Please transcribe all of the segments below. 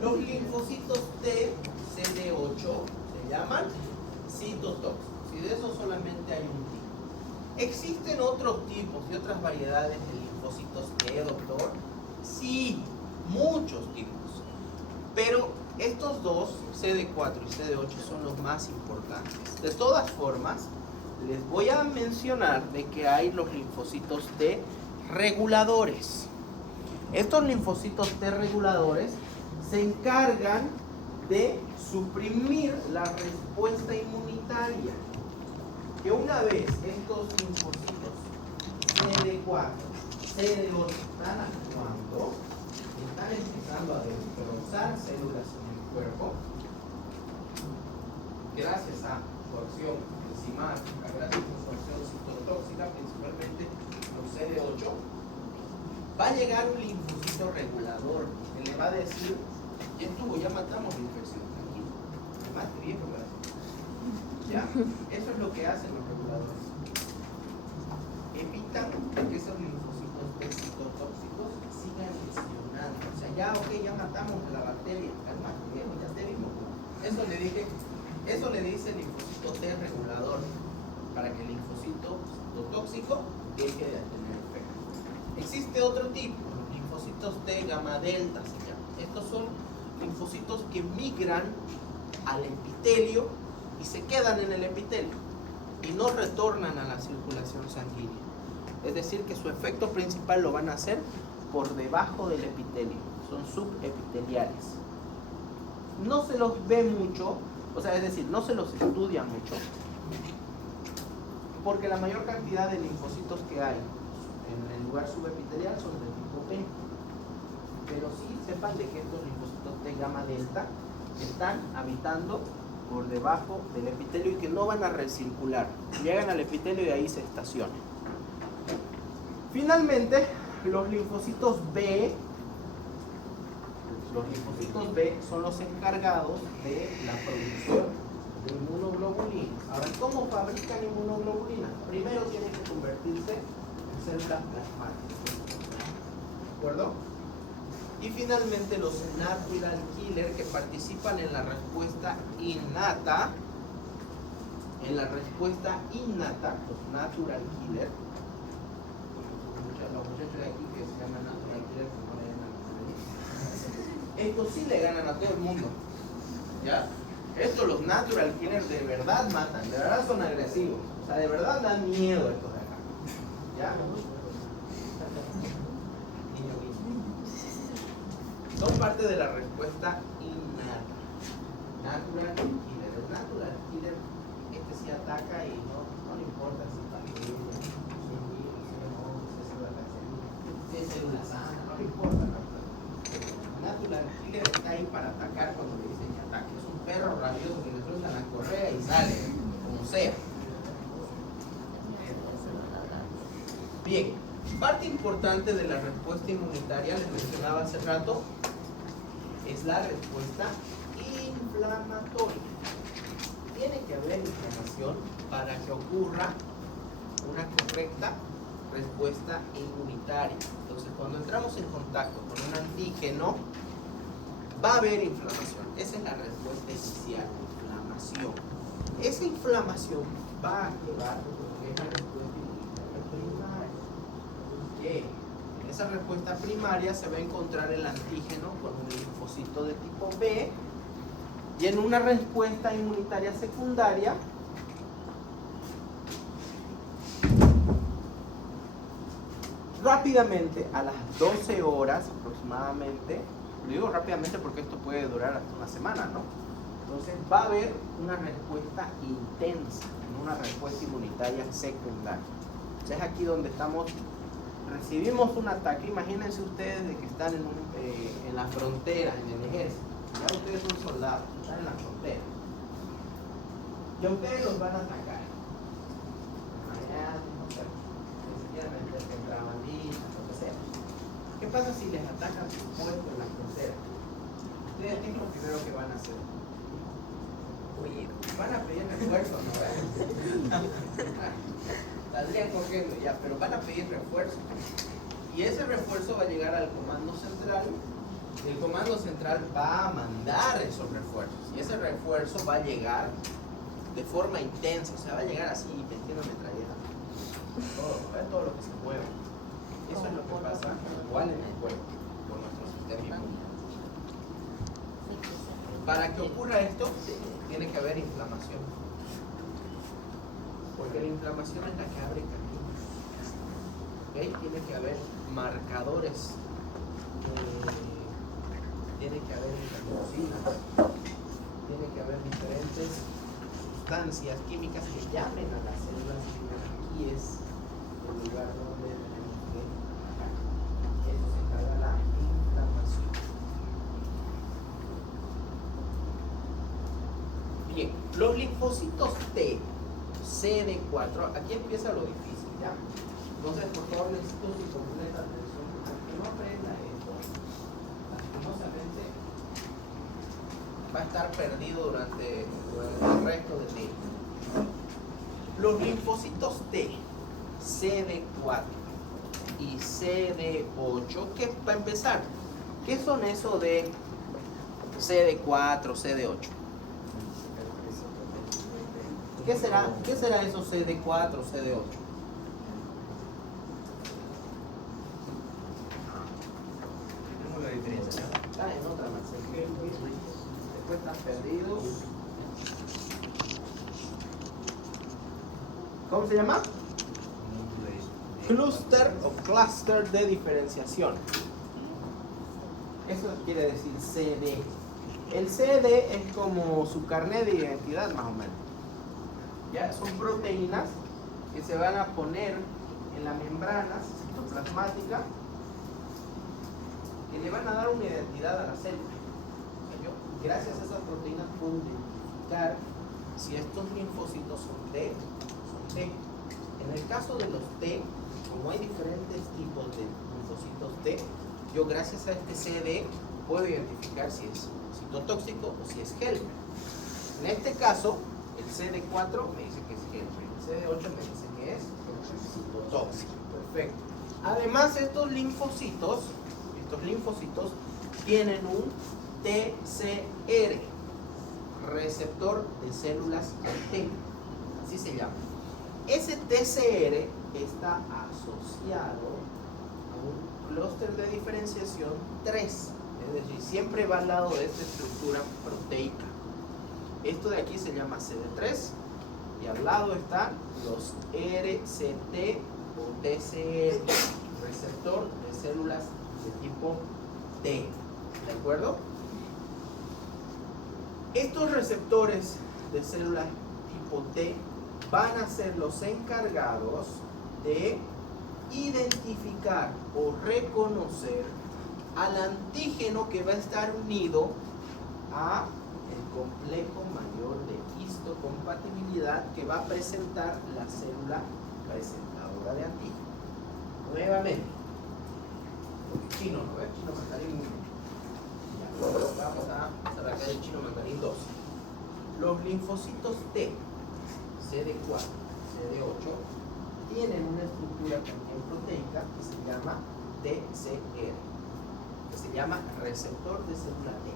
Los linfocitos T, CD8, se llaman citotóxicos. Y de eso solamente hay un tipo. ¿Existen otros tipos y otras variedades de linfocitos T, doctor? Sí, muchos tipos. Pero estos dos, CD4 y CD8, son los más importantes. De todas formas, les voy a mencionar de que hay los linfocitos T reguladores. Estos linfocitos T reguladores se encargan de suprimir la respuesta inmunitaria. Que una vez estos linfocitos CD4, CD8 están actuando, están empezando a destrozar células en el cuerpo, gracias a su acción enzimática, gracias a su acción citotóxica, principalmente los CD8, va a llegar un linfocito regulador que le va a decir: ya estuvo, ya matamos la infección, tranquilo, mate viejo, ¿verdad? ¿Ya? Eso es lo que hacen los reguladores. Evitan que esos linfocitos citotóxicos sigan lesionando. O sea, ya, ok, ya matamos a la bacteria, calmate viejo, ya te vimos. Eso le dice el linfocito T regulador, para que el linfocito citotóxico deje de tener efecto. Existe otro tipo, los linfocitos T gamma delta se llaman. Estos son linfocitos que migran al epitelio y se quedan en el epitelio y no retornan a la circulación sanguínea. Es decir, que su efecto principal lo van a hacer por debajo del epitelio. Son subepiteliales. No se los ve mucho, o sea, es decir, no se los estudia mucho, porque la mayor cantidad de linfocitos que hay en el lugar subepitelial son de tipo P. Pero sí sepan de que estos linfocitos T gamma delta están habitando por debajo del epitelio y que no van a recircular. Llegan al epitelio y ahí se estacionan. Finalmente, los linfocitos B son los encargados de la producción de inmunoglobulinas. Ahora, ¿cómo fabrican inmunoglobulinas? Primero tienen que convertirse en células plasmáticas. ¿De acuerdo? Y finalmente los natural killer, que participan en la respuesta innata. Los natural killer. Los muchachos de aquí que se llaman natural killer, que no le ganan a nadie. Estos sí le ganan a todo el mundo. ¿Ya? Estos, los natural killers, de verdad matan, de verdad son agresivos. O sea, de verdad dan miedo estos de acá. ¿Ya? Son parte de la respuesta innata. Natural killer. El natural killer, este sí ataca y no le importa si es bacteria, si es virus, si es hongo, si es célula cancerígena, si es célula sana, no le importa. El natural killer está ahí para atacar cuando le dicen que ataque. Es un perro rabioso que le sueltan la correa y sale, como sea. Bien, parte importante de la respuesta inmunitaria, les mencionaba hace rato, es la respuesta inflamatoria. Tiene que haber inflamación para que ocurra una correcta respuesta inmunitaria. Entonces, cuando entramos en contacto con un antígeno, va a haber inflamación. Esa es la respuesta inicial, inflamación. Esa inflamación va a activar lo que es la respuesta inmunitaria primaria. En esa respuesta primaria se va a encontrar el antígeno con un linfocito de tipo B, y en una respuesta inmunitaria secundaria rápidamente, a las 12 horas aproximadamente, lo digo rápidamente porque esto puede durar hasta una semana, ¿no? Entonces va a haber una respuesta intensa, una respuesta inmunitaria secundaria. Entonces es aquí donde recibimos un ataque. Imagínense ustedes de que están en la frontera, en el ejército. Ya ustedes son soldados, están en la frontera. Y a ustedes los van a atacar. Mañana, no sé, sencillamente contrabandistas, lo que sea. ¿Qué pasa si les atacan su puesto en la frontera? Ustedes, ¿qué es lo primero que van a hacer? Oye, van a pedir refuerzo, ¿no? Saldrían corriendo ya, pero van a pedir refuerzo. Y ese refuerzo va a llegar al comando central El comando central va a mandar esos refuerzos y ese refuerzo va a llegar de forma intensa, o sea, va a llegar así metiendo metralleta. Todo lo que se mueve. Eso es lo que pasa igual en el cuerpo con nuestro sistema inmune. Para que ocurra esto, tiene que haber inflamación. Porque la inflamación es la que abre caminos. ¿Okay? Tiene que haber marcadores. Tiene que haber interleucinas. Tiene que haber diferentes sustancias químicas que llamen a las células. Aquí es el lugar donde tenemos que atacar. Eso se encarga la inflamación. Bien, los linfocitos T, CD4, aquí empieza lo difícil, ¿ya? Entonces, por favor, necesito su completa atención. Aunque no aprenda esto, lastimosamente va a estar perdido durante el resto del día. Los linfocitos T, CD4 y CD8, ¿qué, para empezar, ¿qué son eso de CD4, CD8? ¿Qué será eso CD4, CD8? Tenemos la diferencia. Ah, en otra más. Después están perdidos. ¿Cómo se llama? Clúster o cluster de diferenciación. Eso quiere decir CD. El CD es como su carnet de identidad, más o menos. ¿Ya? Son proteínas que se van a poner en la membrana citoplasmática que le van a dar una identidad a la célula. O sea, yo, gracias a esas proteínas, puedo identificar si estos linfocitos son T, son T. En el caso de los T, como hay diferentes tipos de linfocitos T, yo gracias a este CD puedo identificar si es citotóxico o si es helper. En este caso, el CD4 me dice que es helper, el CD8 me dice que es citotóxico. Perfecto. Además, estos linfocitos tienen un TCR, receptor de células T, así se llama. Ese TCR está asociado a un clúster de diferenciación 3, es decir, siempre va al lado de esta estructura proteica. Esto de aquí se llama CD3 y al lado están los RCT o TCR, receptor de células de tipo T. ¿De acuerdo? Estos receptores de células tipo T van a ser los encargados de identificar o reconocer al antígeno que va a estar unido a el complejo mayor de histocompatibilidad que va a presentar la célula presentadora de antígeno. Nuevamente, chino, ¿no ves? Chino mandarín 1. Vamos a sacar el chino mandarín 2. Los linfocitos T, CD4, CD8, tienen una estructura también proteica que se llama TCR, que se llama receptor de célula T.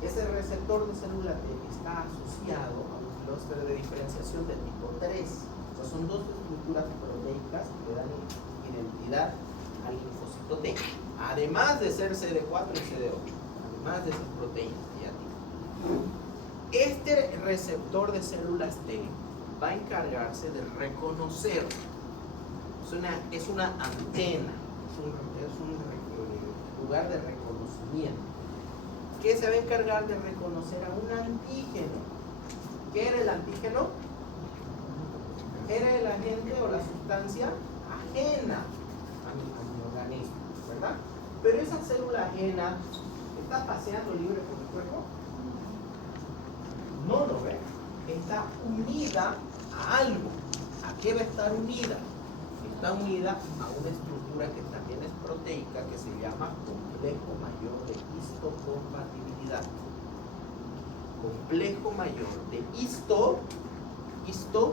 Ese receptor de célula T está asociado a un clúster de diferenciación de tipo 3. O sea, son dos estructuras proteicas que dan identidad al linfocito T. Además de ser CD4 y CD8. Además de esas proteínas que ya tienen. Este receptor de células T va a encargarse de reconocer. Es una antena. Es un lugar de reconocimiento. ¿Qué se va a encargar de reconocer a un antígeno? ¿Qué era el antígeno? Era el agente o la sustancia ajena a mi organismo, ¿verdad? Pero esa célula ajena está paseando libre por el cuerpo. No lo ve. Está unida a algo. ¿A qué va a estar unida? Está unida a una estructura que también es proteica que se llama complejo mayor de histocompatibilidad. Complejo mayor de histo,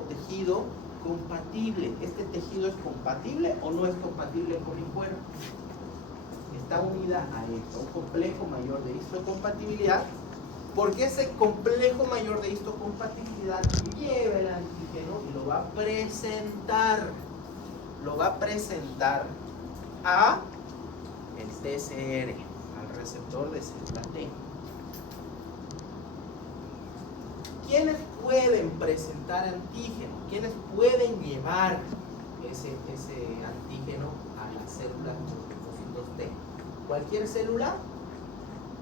tejido compatible. ¿Este tejido es compatible o no es compatible con mi cuerpo? está unida a esto, un complejo mayor de histocompatibilidad, porque ese complejo mayor de histocompatibilidad lleva el antígeno y lo va a presentar a el TCR, al receptor de célula T. ¿Quiénes pueden presentar antígeno? ¿Quiénes pueden llevar ese antígeno a las células de los linfocitos T? ¿Cualquier célula?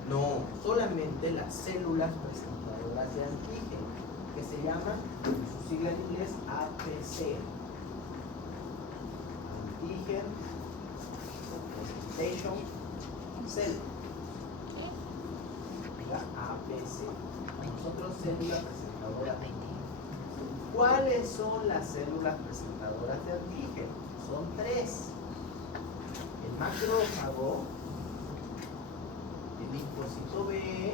No, solamente las células presentadoras de antígeno, que se llaman, su sigla en inglés, APC. Antigen Presentation Cell. La APC. Nosotros, células presentadoras de antígeno. ¿Cuáles son las células presentadoras de antígeno? Son tres: el macrófago, el linfocito B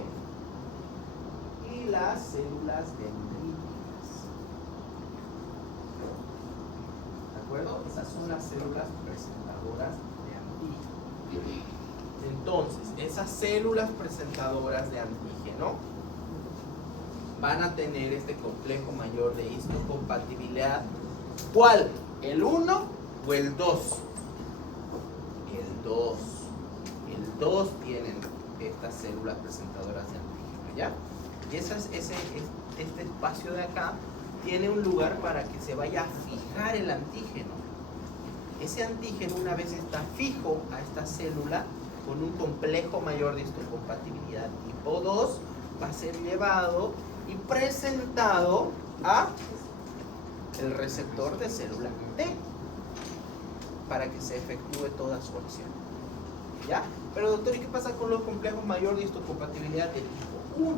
y las células dendríticas. ¿De acuerdo? Esas son las células presentadoras de antígeno. Entonces, esas células presentadoras de antígeno van a tener este complejo mayor de histocompatibilidad. ¿Cuál? ¿El 1 o el 2? El 2. El 2 tienen estas células presentadoras de antígeno, ¿ya? Y este espacio de acá tiene un lugar para que se vaya a fijar el antígeno. Ese antígeno, una vez está fijo a esta célula con un complejo mayor de histocompatibilidad tipo 2, va a ser llevado y presentado a el receptor de célula T para que se efectúe toda su acción. ¿Ya? Pero doctor, ¿y qué pasa con los complejos mayor de histocompatibilidad de tipo 1?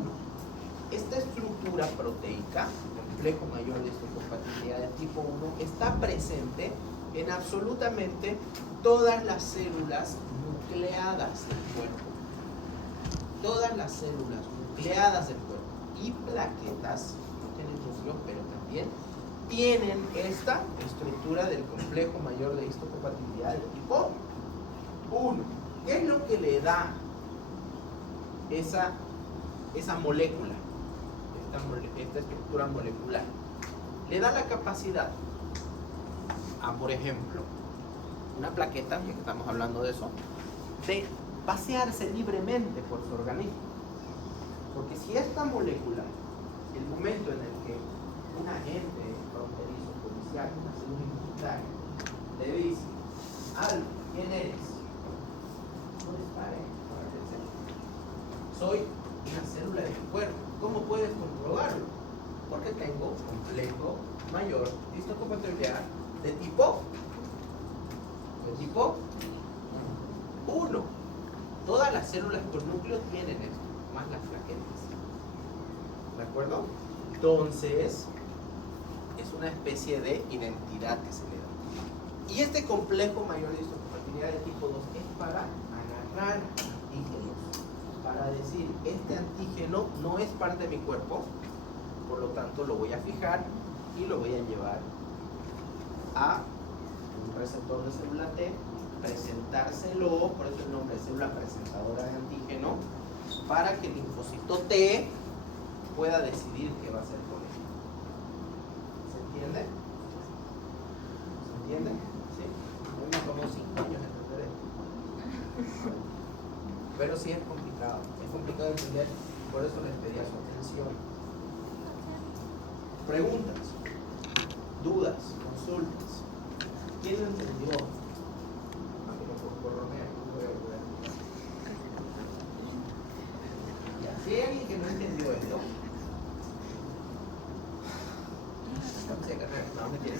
Esta estructura proteica, complejo mayor de histocompatibilidad de tipo 1, está presente en absolutamente todas las células nucleadas del cuerpo. Todas las células nucleadas del cuerpo y plaquetas, no tienen núcleo, pero también tienen esta estructura del complejo mayor de histocompatibilidad de tipo 1. ¿Qué es lo que le da esa molécula, esta estructura molecular? Le da la capacidad a, por ejemplo, una plaqueta, ya que estamos hablando de eso, de pasearse libremente por su organismo. Porque si esta molécula, el momento en el que un agente fronterizo policial, una célula inmunitaria, le dice: Aldo, ¿quién eres? No dispare, soy una célula de tu cuerpo. ¿Cómo puedes comprobarlo? Porque tengo complejo mayor de histocompatibilidad de tipo 1. Todas las células con núcleo tienen esto, más las plaquetas. ¿De acuerdo? Entonces, es una especie de identidad que se le da. Y este complejo mayor de histocompatibilidad de tipo 2 es para agarrar antígenos, para decir: este antígeno no es parte de mi cuerpo, por lo tanto lo voy a fijar y lo voy a llevar a un receptor de célula T, presentárselo, por eso el nombre es célula presentadora de antígeno, para que el linfocito T pueda decidir qué va a hacer con él. ¿Se entiende? ¿Se entiende? ¿Sí? A mí me tomó 5 años entender esto. Pero sí es complicado entender, por eso les pedía su atención. Preguntas, dudas, consultas. ¿Quién lo entendió? Si hay alguien que no entendió esto, no, mentira.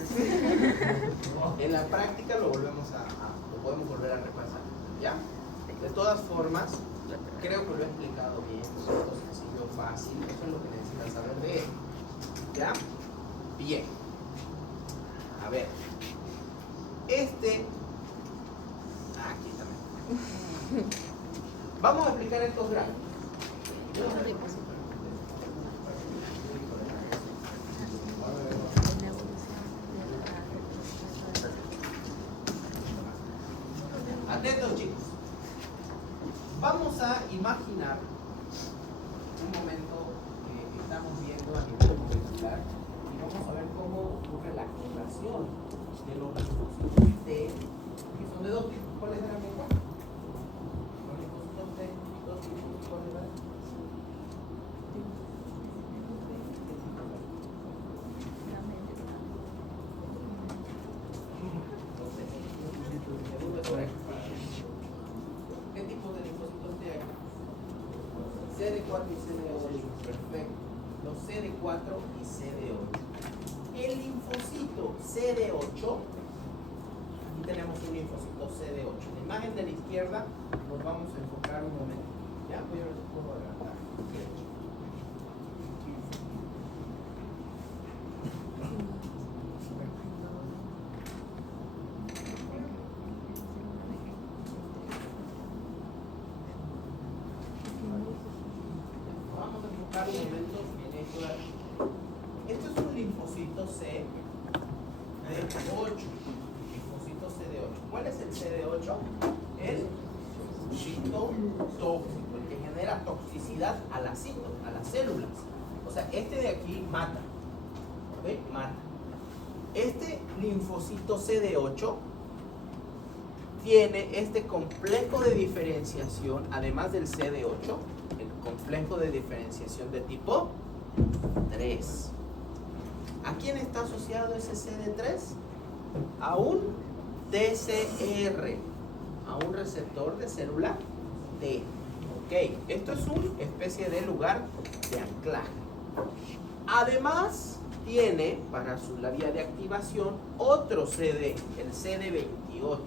En la práctica lo podemos volver a repasar, ¿ya? De todas formas, creo que lo he explicado bien, es algo sencillo, fácil, eso es lo que necesitas saber de él, ¿ya? Bien. A ver. Aquí también. Vamos a explicar estos gráficos. Atentos, chicos. imaginar un momento que estamos viendo a nivel molecular y vamos a ver cómo ocurre la activación de los linfocitos T, que son de dos tipos. ¿Cuáles eran mis cuatro? Los linfocitos T, dos tipos, ¿cuáles eran? ¿Qué tipo de linfocitos T hay? CD4 y CD8. Perfecto. Los CD4 y CD8. El linfocito CD8, aquí tenemos un linfocito CD8. En la imagen de la izquierda nos vamos a enfocar un momento. Ya, voy a ver si puedo adelantar. Vamos a enfocar un momento en esto de aquí. Esto es un linfocito CD8. Linfocito CD8. ¿Cuál es el CD8? El citotóxico, el que genera toxicidad a las células. O sea, este de aquí mata. ¿Ok? Mata. Este linfocito CD8 tiene este complejo de diferenciación, además del CD8, el complejo de diferenciación de tipo 3. ¿A quién está asociado ese CD3? A un TCR, a un receptor de célula T. Ok, esto es una especie de lugar de anclaje. Además, tiene para la vía de activación otro CD, el CD28.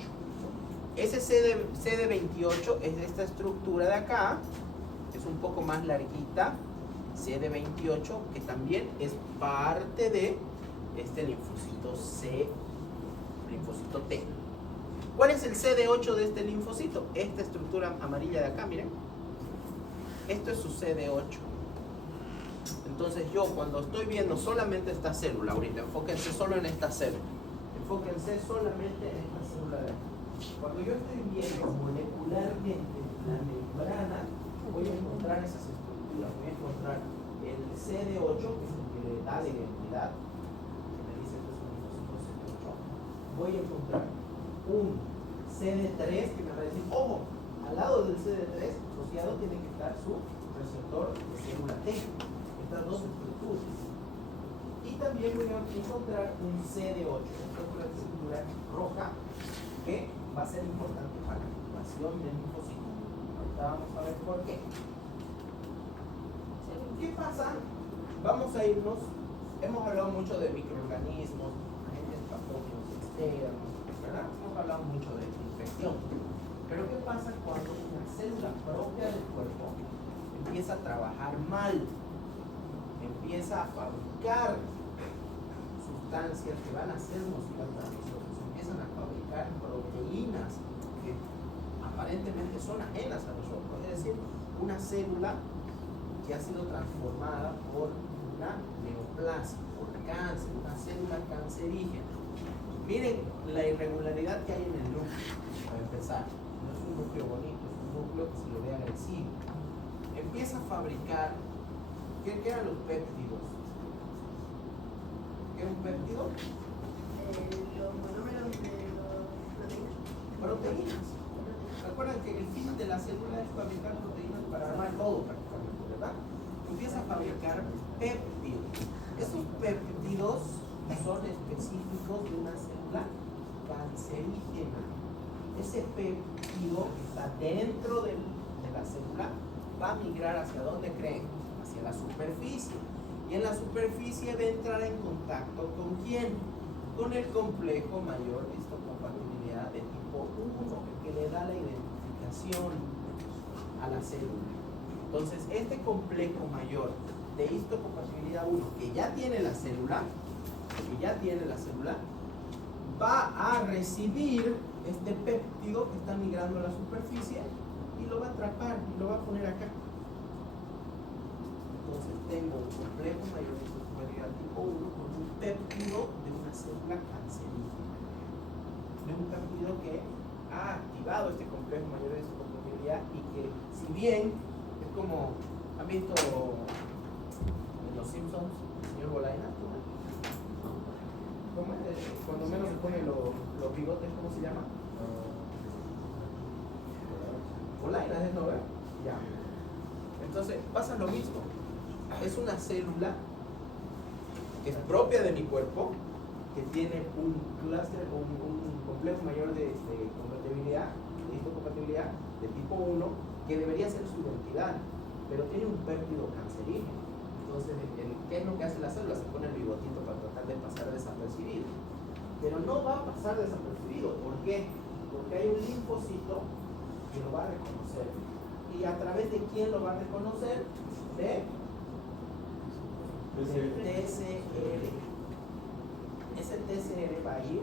Ese CD28 es de esta estructura de acá, es un poco más larguita, CD28, que también es parte de este linfocito linfocito T. ¿Cuál es el CD8 de este linfocito? Esta estructura amarilla de acá, miren. Esto es su CD8. Entonces yo cuando estoy viendo solamente esta célula, ahorita enfóquense solo en esta célula. Enfóquense solamente en esta célula de aquí. Cuando yo estoy viendo molecularmente la membrana, voy a encontrar esas estructuras. Voy a encontrar el CD8, que es el que le da la identidad, que me dice que es un linfocito CD8. Voy a encontrar un CD3 que me va a decir, ojo, al lado del CD3 asociado tiene que estar su receptor de célula T. Estas dos estructuras. Y también voy a encontrar un CD8. Esta es una estructura roja que va a ser importante para la activación del linfocito. Ahorita vamos a ver por qué. ¿Qué pasa? Vamos a irnos. Hemos hablado mucho de microorganismos, agentes patógenos externos, ¿verdad? Hemos hablado mucho de infección. Pero ¿qué pasa cuando una célula propia del cuerpo empieza a trabajar mal? Empieza a fabricar sustancias que van a ser nocivas para nosotros, empiezan a fabricar proteínas que aparentemente son ajenas a nosotros, es decir, una célula que ha sido transformada por una neoplasia, por cáncer, una célula cancerígena. Miren la irregularidad que hay en el núcleo, para empezar. No es un núcleo bonito, es un núcleo que se lo ve agresivo. Empieza a fabricar. ¿Qué eran los péptidos? ¿Qué es un péptido? Los monómeros de las proteínas. Proteínas. Recuerden que el fin de la célula es fabricar proteínas para armar todo prácticamente, ¿verdad? Empieza a fabricar péptidos. Esos péptidos son específicos de una célula cancerígena. Ese péptido que está dentro de la célula va a migrar hacia dónde creen, hacia la superficie. Y en la superficie va a entrar en contacto con quién? Con el complejo mayor de histocompatibilidad de tipo 1, que le da la identificación a la célula. Entonces, este complejo mayor de histocompatibilidad 1, que ya tiene la célula, va a recibir este péptido que está migrando a la superficie y lo va a atrapar y lo va a poner acá. Entonces tengo un complejo mayor de histocompatibilidad tipo 1 con un péptido de una célula cancerígena. De un péptido que ha activado este complejo mayor de histocompatibilidad y que, si bien como, ¿han visto en Los Simpsons, el señor Bolaina? ¿Cómo es? Cuando menos se pone los bigotes, ¿cómo se llama? Bolaina, ¿es no? Ya. Entonces, pasa lo mismo. Es una célula que es propia de mi cuerpo, que tiene un clúster, un complejo mayor de compatibilidad, de histocompatibilidad de tipo 1, que debería ser su identidad, pero tiene un péptido cancerígeno. Entonces, ¿qué es lo que hace la célula? Se pone el bigotito para tratar de pasar desapercibido. Pero no va a pasar desapercibido. ¿Por qué? Porque hay un linfocito que lo va a reconocer. ¿Y a través de quién lo va a reconocer? Del TCR. Ese TCR va a ir,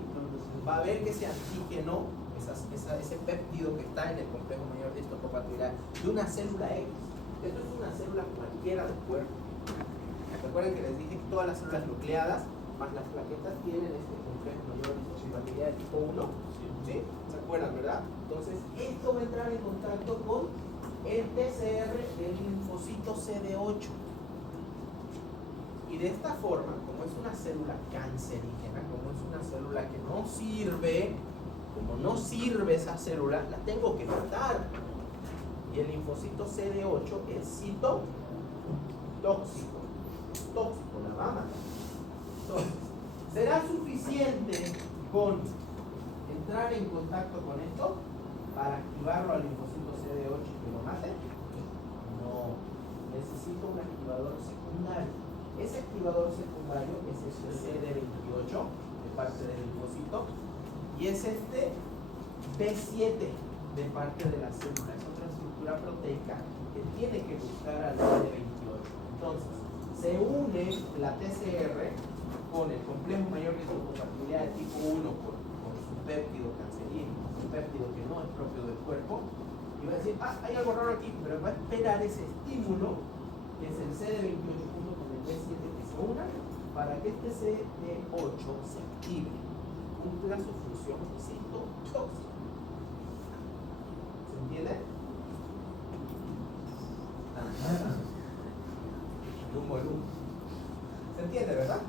va a ver que ese antígeno, ese péptido que está en el complejo mayor de histocompatibilidad de una célula X. Esto es una célula cualquiera del cuerpo. Recuerden que les dije que todas las células nucleadas más las plaquetas tienen este complejo mayor de histocompatibilidad de tipo 1. ¿Sí? ¿Se acuerdan, verdad? Entonces, esto va a entrar en contacto con el TCR del linfocito CD8. Y de esta forma, como es una célula cancerígena, como es una célula que no sirve, como no sirve esa célula, la tengo que matar. Y el linfocito CD8 es citotóxico. Tóxico, la va a matar. Entonces, ¿será suficiente con entrar en contacto con esto para activarlo al linfocito CD8 y que lo mate? No, necesito un activador secundario. Ese activador secundario es este CD28 de parte del linfocito y es este B7 de parte de la célula. Es otra estructura proteica que tiene que buscar al CD28. Entonces, se une la TCR con el complejo mayor de histocompatibilidad de tipo 1 con su péptido cancerígeno, un péptido que no es propio del cuerpo, y va a decir, hay algo raro aquí, pero va a esperar ese estímulo, que es el CD28 junto con el B7 que se una, para que este CD8 se active, cumpla su función citotóxica. ¿Se entiende? ¿Se entiende, verdad?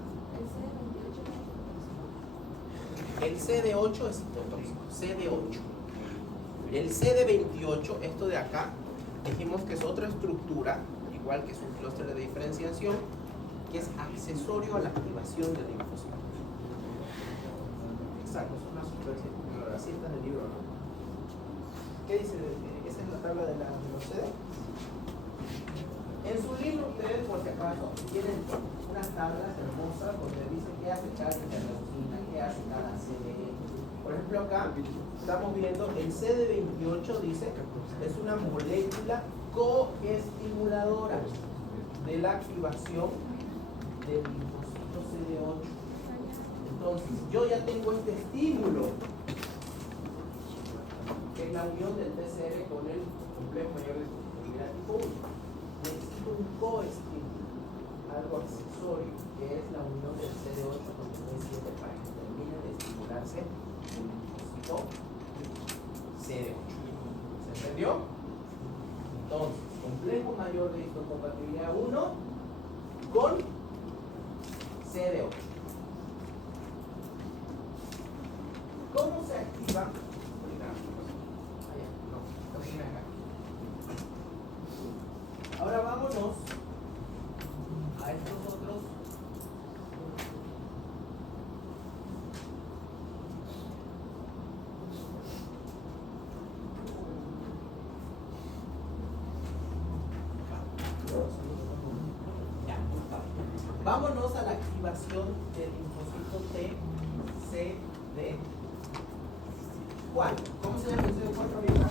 El CD8 es citotóxico, CD8. El CD28, esto de acá, dijimos que es otra estructura, igual que es un clúster de diferenciación, que es accesorio a la activación del linfocito. Exacto, es una supercircular, así está en el libro, ¿no? ¿Qué dice? ¿Esa es la tabla de los CD? En su libro ustedes, por si acaso, tienen unas tablas hermosas donde dice qué hace cada interleucina, qué hace cada CD. Por ejemplo, acá estamos viendo el CD28, dice que es una molécula coestimuladora de la activación del linfocito CD8. Entonces, yo ya tengo este estímulo, que es la unión del TCR con el complejo mayor de histocompatibilidad tipo 1. Necesito un coestímulo, algo accesorio, que es la unión del CD8 con el B7 para que termine de estimularse el linfocito CD8. ¿Se entendió? Entonces, complejo mayor de histocompatibilidad 1 con CD8. ¿Cómo se activa? Ahora vámonos a estos otros. Ya. Vámonos a la activación del linfocito TCD4. ¿Cómo se llama el CD4 ahorita?